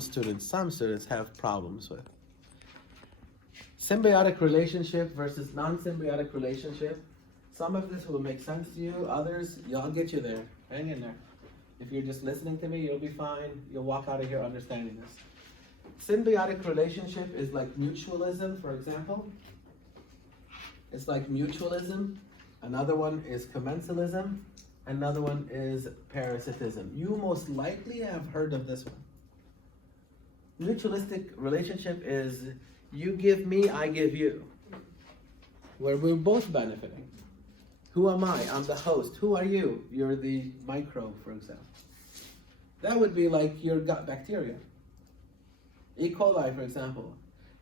some students have problems with. Symbiotic relationship versus non-symbiotic relationship. Some of this will make sense to you, others, I'll get you there. Hang in there. If you're just listening to me, you'll be fine. You'll walk out of here understanding this. Symbiotic relationship is like mutualism, for example. It's like mutualism. Another one is commensalism. Another one is parasitism. You most likely have heard of this one. Mutualistic relationship is you give me, I give you. Where we're both benefiting. Who am I? I'm the host. Who are you? You're the microbe, for example. That would be like your gut bacteria. E. coli, for example.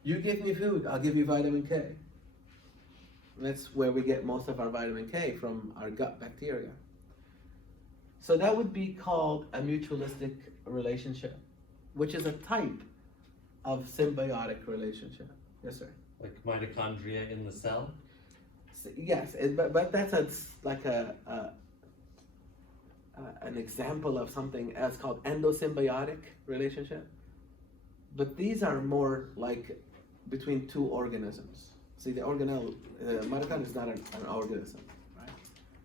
You give me food, I'll give you vitamin K. That's where we get most of our vitamin K, from our gut bacteria. So that would be called a mutualistic relationship, which is a type of symbiotic relationship. Yes, sir? Like mitochondria in the cell? Yes, but that's an example of something else called endosymbiotic relationship. But these are more like between two organisms. See, the organelle, mitochondria is not an organism, right?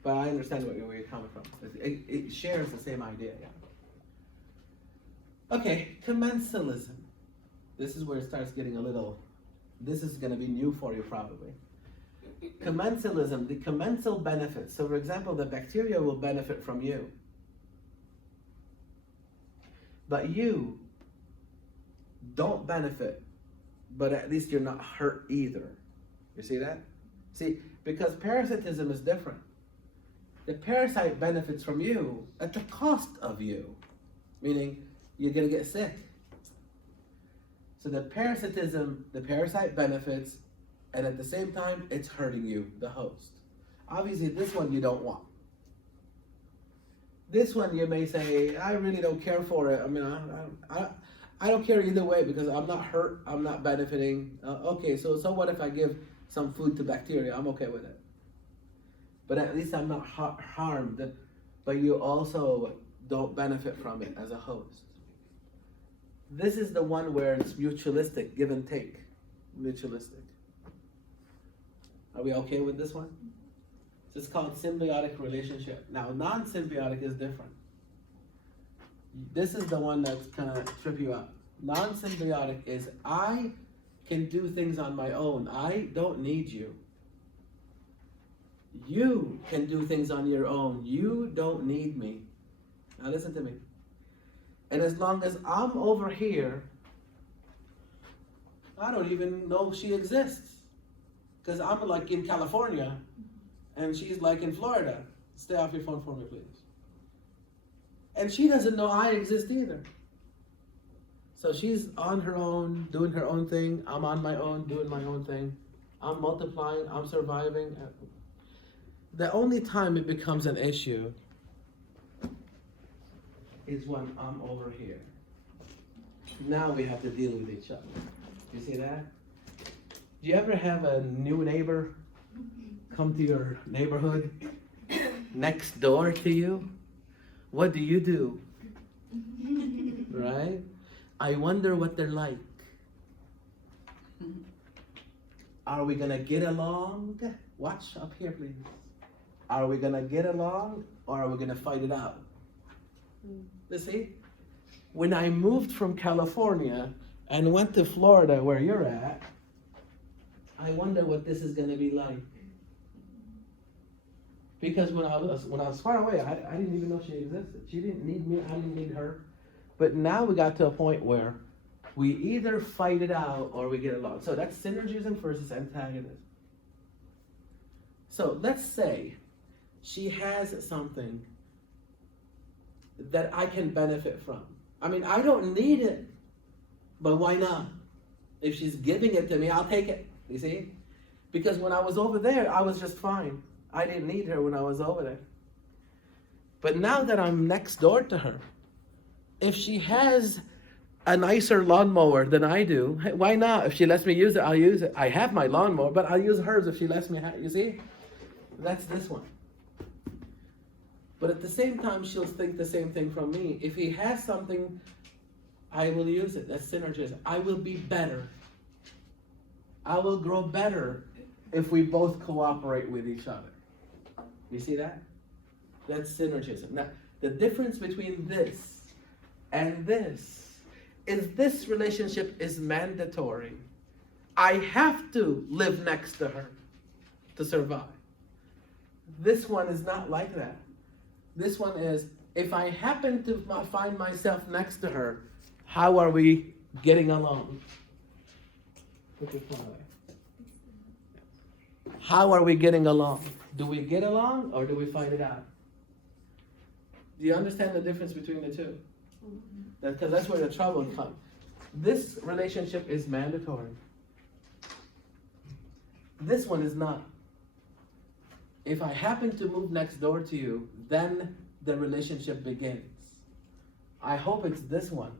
But I understand where you're coming from. It shares the same idea, yeah. Okay, commensalism. This is where it starts getting a little, this is going to be new for you probably. Commensalism, the commensal benefits. So for example, the bacteria will benefit from you. But you don't benefit, but at least you're not hurt either. You see that? See, because parasitism is different. The parasite benefits from you at the cost of you, meaning you're going to get sick. So the parasitism, the parasite benefits, and at the same time, it's hurting you, the host. Obviously, this one you don't want. This one you may say, I really don't care for it. I mean, I don't care either way because I'm not hurt, I'm not benefiting. Okay, so what if I give some food to bacteria? I'm okay with it. But at least I'm not harmed, but you also don't benefit from it as a host. This is the one where it's mutualistic, give and take. Mutualistic. Are we okay with this one? It's called symbiotic relationship. Now, non-symbiotic is different. This is the one that's gonna trip you up. Non-symbiotic is I can do things on my own. I don't need you. You can do things on your own. You don't need me. Now listen to me. And as long as I'm over here, I don't even know she exists. Because I'm like in California, and she's like in Florida. Stay off your phone for me, please. And she doesn't know I exist either. So she's on her own, doing her own thing. I'm on my own, doing my own thing. I'm multiplying, I'm surviving. The only time it becomes an issue is when I'm over here. Now we have to deal with each other. You see that? Do you ever have a new neighbor come to your neighborhood next door to you? What do? Right? I wonder what they're like. Are we gonna get along? Watch up here, please. Are we gonna get along or are we gonna fight it out? You see? When I moved from California and went to Florida where you're at, I wonder what this is gonna be like. Because when I was far away, I didn't even know she existed. She didn't need me, I didn't need her. But now we got to a point where we either fight it out or we get along. So that's synergism versus antagonism. So let's say she has something that I can benefit from. I mean, I don't need it, but why not? If she's giving it to me, I'll take it, you see? Because when I was over there, I was just fine. I didn't need her when I was over there. But now that I'm next door to her, if she has a nicer lawnmower than I do, why not? If she lets me use it, I'll use it. I have my lawnmower, but I'll use hers if she lets me have it, you see? That's this one. But at the same time, she'll think the same thing from me. If he has something I will use it. That's synergism. I will be better. I will grow better if we both cooperate with each other. You see that? That's synergism. Now, the difference between this and this is this relationship is mandatory. I have to live next to her to survive. This one is not like that. This one is, if I happen to find myself next to her, how are we getting along? Put your phone away. How are we getting along? Do we get along or do we fight it out? Do you understand the difference between the two? Because that's where the trouble comes. This relationship is mandatory. This one is not. If I happen to move next door to you, then the relationship begins. I hope it's this one,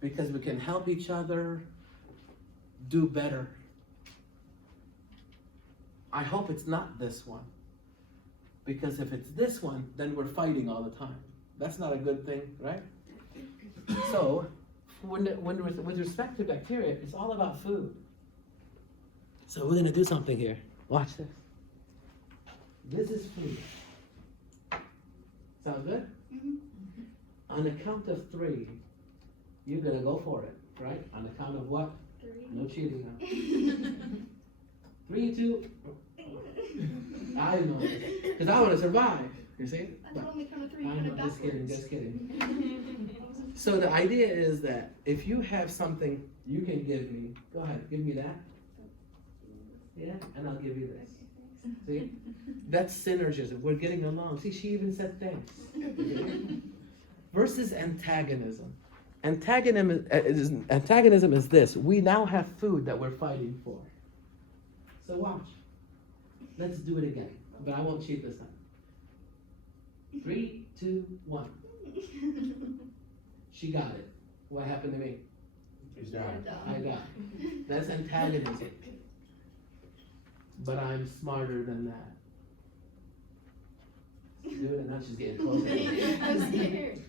because we can help each other do better. I hope it's not this one, because if it's this one, then we're fighting all the time. That's not a good thing, right? So, with respect to bacteria, it's all about food. So we're gonna do something here. Watch this. This is food. Sound good? Mm-hmm. On the count of 3, you're gonna go for it, right? On the count of what? 3. No cheating now. 3, 2. I know, because I want to survive. You see? I told him to count to 3. I Count know, it just kidding, backwards. just kidding. So the idea is that if you have something you can give me, go ahead, give me that. Yeah, and I'll give you this. See? That's synergism. We're getting along. See, she even said thanks. Versus antagonism. Antagonism is this. We now have food that we're fighting for. So watch. Let's do it again. But I won't cheat this time. 3, 2, 1. She got it. What happened to me? He's down. I got it. That's antagonism. But I'm smarter than that. Do it, and now she's getting closer. I'm scared.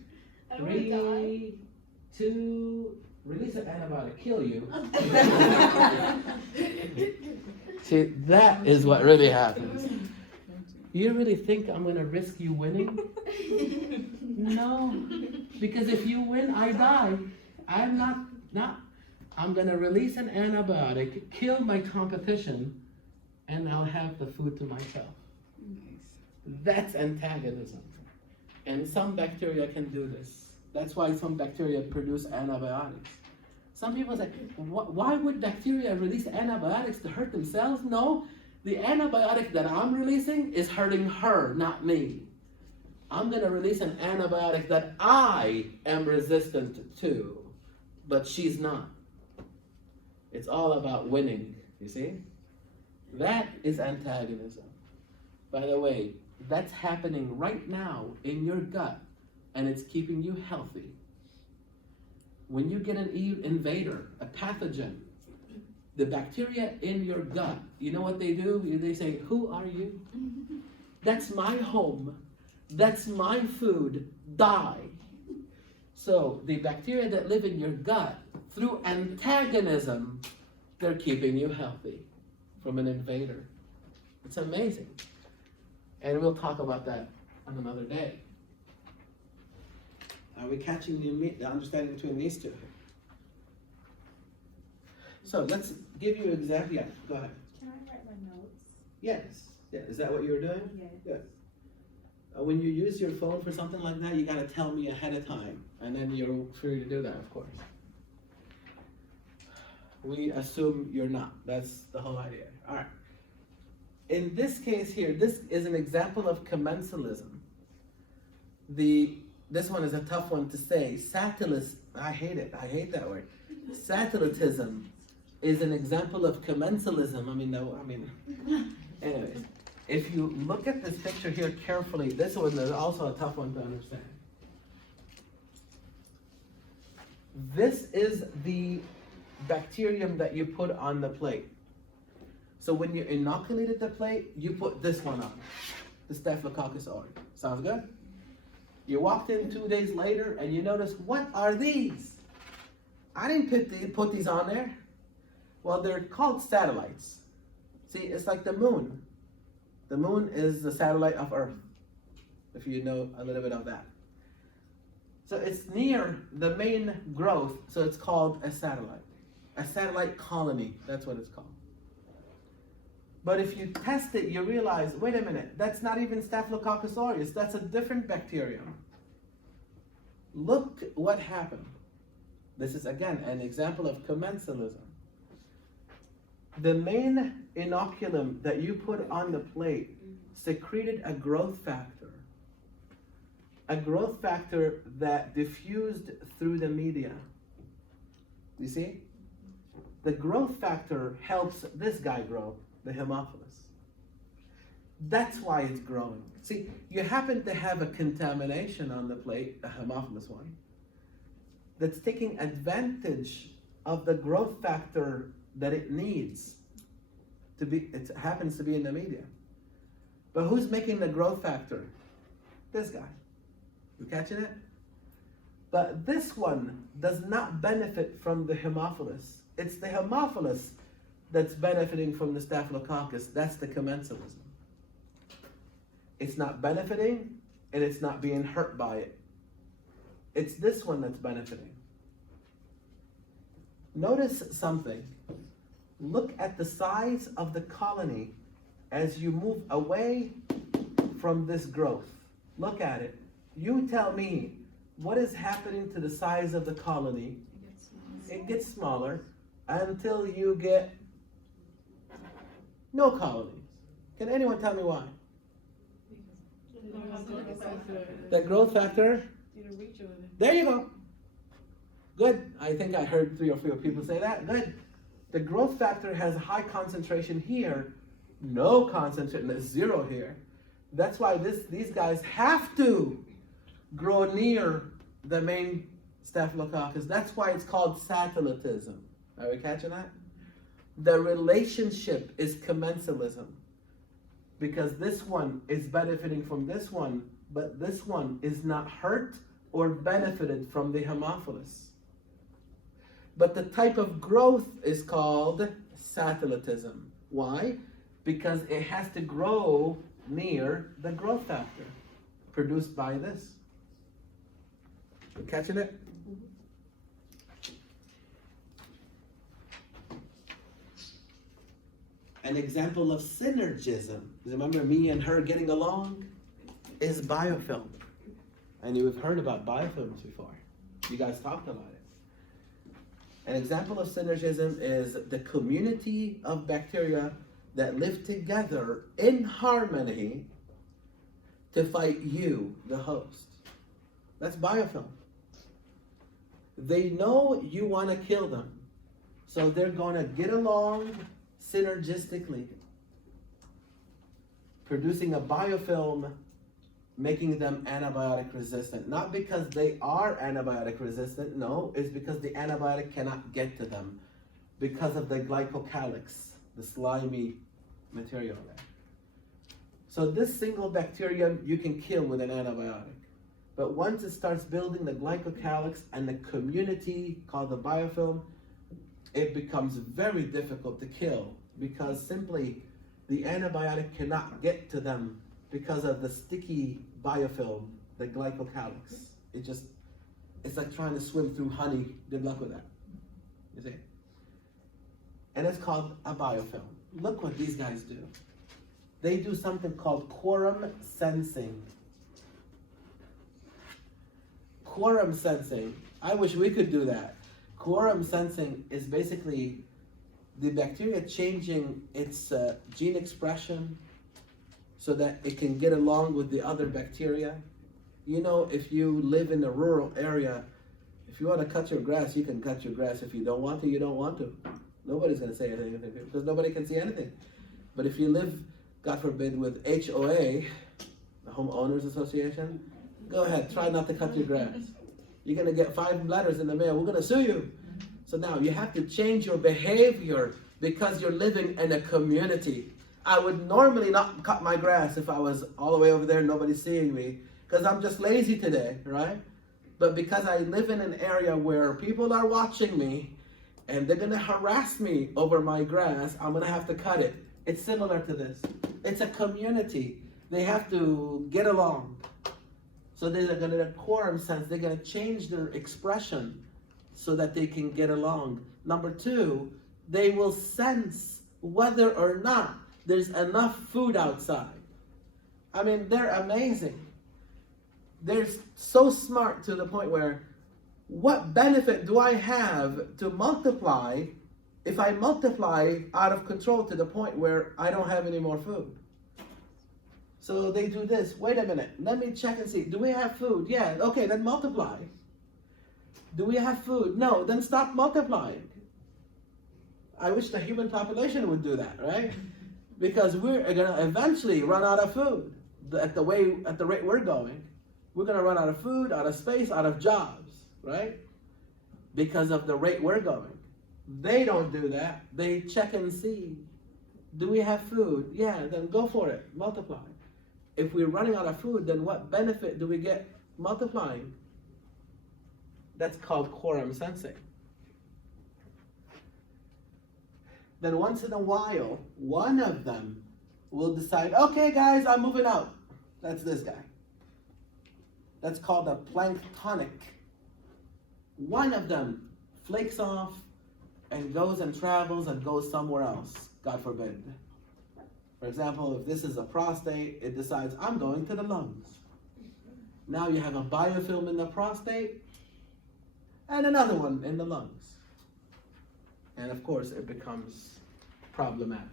I don't want to die. 3, 2, release an antibiotic, kill you. See, that is what really happens. You really think I'm gonna risk you winning? No, because if you win, I die. I'm not. I'm gonna release an antibiotic, kill my competition, and I'll have the food to myself. That's antagonism. And some bacteria can do this. That's why some bacteria produce antibiotics. Some people say, why would bacteria release antibiotics to hurt themselves? No, the antibiotic that I'm releasing is hurting her, not me. I'm gonna release an antibiotic that I am resistant to, but she's not. It's all about winning, you see? That is antagonism. By the way, that's happening right now in your gut, and it's keeping you healthy. When you get an invader, a pathogen, the bacteria in your gut, you know what they do? They say, who are you? That's my home. That's my food. Die. So the bacteria that live in your gut, through antagonism, they're keeping you healthy from an invader. It's amazing. And we'll talk about that on another day. Are we catching the understanding between these two? So let's give you exactly, yeah, go ahead. Can I write my notes? Yes. Yeah. Is that what you were doing? Yeah. Good. When you use your phone for something like that, you gotta tell me ahead of time, and then you're free to do that, of course. We assume you're not. That's the whole idea. All right. In this case here, this is an example of commensalism. This one is a tough one to say. I hate it. I hate that word. Satellitism is an example of commensalism. Anyways, if you look at this picture here carefully, this one is also a tough one to understand. This is the bacterium that you put on the plate. So when you inoculated the plate, you put this one on, the Staphylococcus aureus. Sounds good? You walked in 2 days later and you notice, what are these? I didn't put these on there. Well, they're called satellites. See, it's like the moon. The moon is the satellite of Earth, if you know a little bit of that. So it's near the main growth, so it's called a satellite colony, that's what it's called. But if you test it, you realize, wait a minute, that's not even Staphylococcus aureus, that's a different bacterium. Look what happened. This is, again, an example of commensalism. The main inoculum that you put on the plate secreted a growth factor that diffused through the media. You see? The growth factor helps this guy grow, the Haemophilus. That's why it's growing. See, you happen to have a contamination on the plate, the Haemophilus one, that's taking advantage of the growth factor that it needs to be, it happens to be in the media. But who's making the growth factor? This guy. You catching it? But this one does not benefit from the Haemophilus. It's the Haemophilus that's benefiting from the Staphylococcus. That's the commensalism. It's not benefiting, and it's not being hurt by it. It's this one that's benefiting. Notice something. Look at the size of the colony as you move away from this growth. Look at it. You tell me, what is happening to the size of the colony? It gets smaller until you get no colonies. Can anyone tell me why? The growth factor? There you go. Good. I think I heard 3 or 4 people say that. Good. The growth factor has a high concentration here, no concentration, 0 here. That's why these guys have to grow near the main Staphylococcus. That's why it's called satellitism. Are we catching that? The relationship is commensalism, because this one is benefiting from this one, but this one is not hurt or benefited from the Haemophilus. But the type of growth is called satellitism. Why? Because it has to grow near the growth factor produced by this. You catching it? An example of synergism, remember me and her getting along, is biofilm. And you've heard about biofilms before. You guys talked about it. An example of synergism is the community of bacteria that live together in harmony to fight you, the host. That's biofilm. They know you want to kill them, so they're going to get along synergistically, producing a biofilm, making them antibiotic resistant. Not because they are antibiotic resistant, no, it's because the antibiotic cannot get to them because of the glycocalyx, the slimy material there. So this single bacterium you can kill with an antibiotic. But once it starts building the glycocalyx and the community called the biofilm, it becomes very difficult to kill because simply the antibiotic cannot get to them because of the sticky biofilm, the glycocalyx. It's like trying to swim through honey. Good luck with that. You see? And it's called a biofilm. Look what these guys do. They do something called quorum sensing. Quorum sensing. I wish we could do that. Quorum sensing is basically the bacteria changing its gene expression so that it can get along with the other bacteria. You know, if you live in a rural area, if you want to cut your grass, you can cut your grass. If you don't want to, you don't want to. Nobody's going to say anything because nobody can see anything. But if you live, God forbid, with HOA, the Homeowners Association, go ahead, try not to cut your grass. You're going to get 5 letters in the mail. We're going to sue you. So now you have to change your behavior because you're living in a community. I would normally not cut my grass if I was all the way over there and nobody's seeing me because I'm just lazy today, right? But because I live in an area where people are watching me and they're gonna harass me over my grass, I'm gonna have to cut it. It's similar to this. It's a community. They have to get along. So they're gonna, in a quorum sense, they're gonna change their expression so that they can get along. Number two, they will sense whether or not there's enough food outside. I mean, they're amazing. They're so smart to the point where, what benefit do I have to multiply if I multiply out of control to the point where I don't have any more food? So they do this. Wait a minute. Let me check and see. Do we have food? Yeah. Okay, then multiply. Do we have food? No. Then stop multiplying. I wish the human population would do that, right? Because we're going to eventually run out of food at the rate we're going. We're going to run out of food, out of space, out of jobs, right? Because of the rate we're going. They don't do that. They check and see. Do we have food? Yeah, then go for it. Multiply. If we're running out of food, then what benefit do we get multiplying? That's called quorum sensing. Then once in a while, one of them will decide, okay guys, I'm moving out. That's this guy. That's called a planktonic. One of them flakes off and goes and travels and goes somewhere else, God forbid. For example, if this is a prostate, it decides, I'm going to the lungs. Now you have a biofilm in the prostate and another one in the lungs. And of course, it becomes problematic.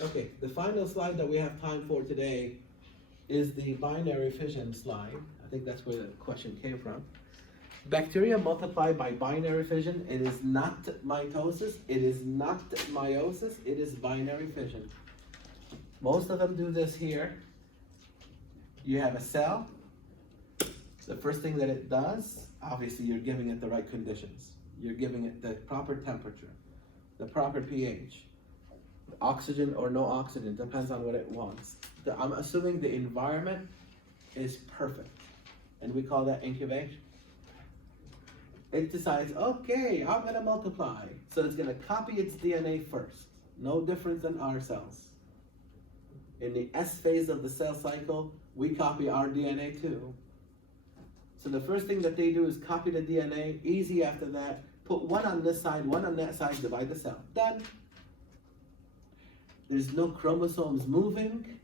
Okay, the final slide that we have time for today is the binary fission slide. I think that's where the question came from. Bacteria multiply by binary fission. It is not mitosis. It is not meiosis. It is binary fission. Most of them do this here. You have a cell. The first thing that it does, obviously you're giving it the right conditions. You're giving it the proper temperature, the proper pH, oxygen or no oxygen, depends on what it wants. I'm assuming the environment is perfect, and we call that incubation. It decides, okay, I'm gonna multiply. So it's gonna copy its DNA first. No different than our cells. In the S phase of the cell cycle, we copy our DNA too. So the first thing that they do is copy the DNA, easy after that, put one on this side, one on that side, divide the cell. Done. There's no chromosomes moving,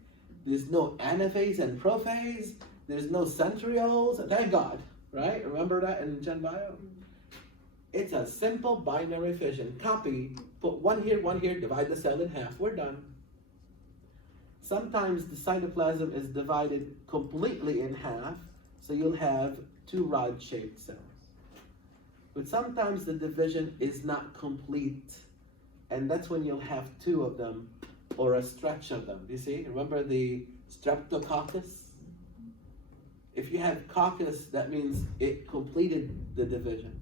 there's no anaphase and prophase, there's no centrioles, thank God, right? Remember that in Gen Bio? It's a simple binary fission. Copy, put one here, divide the cell in half, we're done. Sometimes the cytoplasm is divided completely in half, so you'll have two rod-shaped cells. But sometimes the division is not complete, and that's when you'll have two of them, or a stretch of them. You see, remember the streptococcus? If you have coccus, that means it completed the division.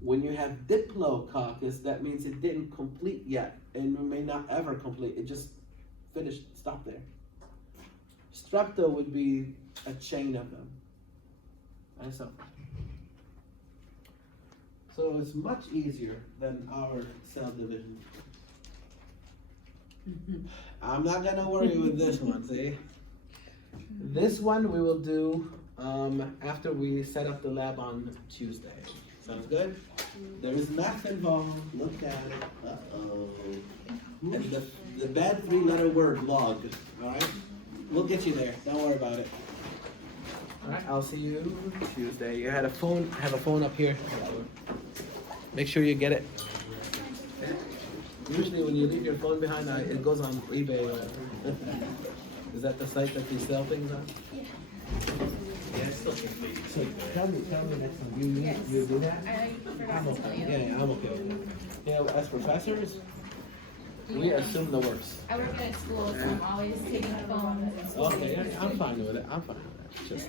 When you have diplococcus, that means it didn't complete yet, and may not ever complete. It just finished, stopped there. Strepto would be a chain of them. And so it's much easier than our cell division. I'm not gonna worry with this one, see? This one we will do after we set up the lab on Tuesday. Sounds good? There is math involved, look at it, uh-oh. And the bad three-letter word, log, all right? We'll get you there, don't worry about it. All right, I'll see you Tuesday. You had a phone, have a phone up here. Make sure you get it. Usually when you leave your phone behind, it goes on eBay. Is that the site that you sell things on? Yeah. Yes. So tell me next time. You do that? I forgot to tell you. Yeah, I'm okay with that. You know, as professors, we assume the worst. I work at a school, so I'm always taking phones. Okay, I'm fine with it. I'm fine with it. Just